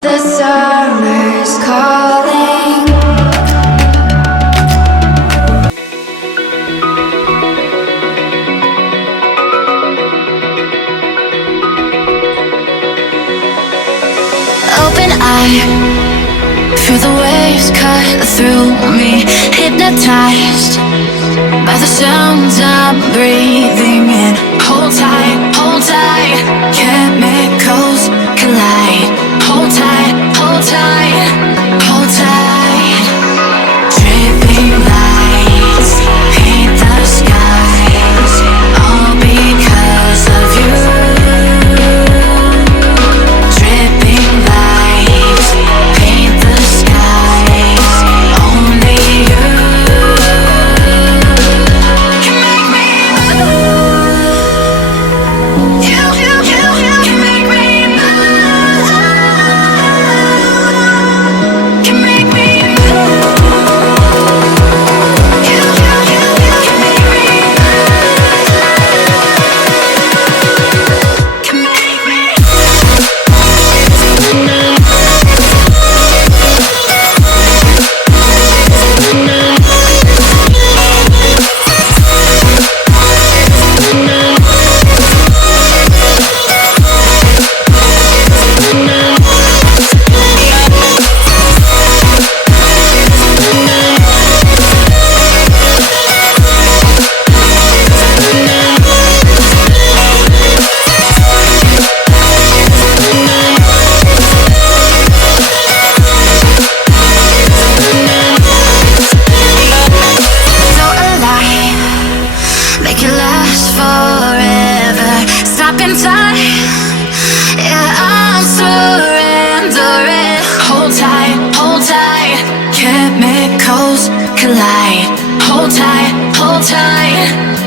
The summer's calling. Open eye, feel the waves cut through me. Hypnotized by the sounds I'm breathing in. Hold tight, hold tight. Chemicals collide. Hold tight, hold tight, hold tight. Dripping lights paint the skies, all because of you. Dripping lights paint the skies, only you can make me move. You can make me move. Can make me move. You can make me move. Can make me. So alive, make it last forever. Stop in time, yeah, I'm surrendering. Hold tight, hold tight. Chemicals collide. Hold tight, hold tight.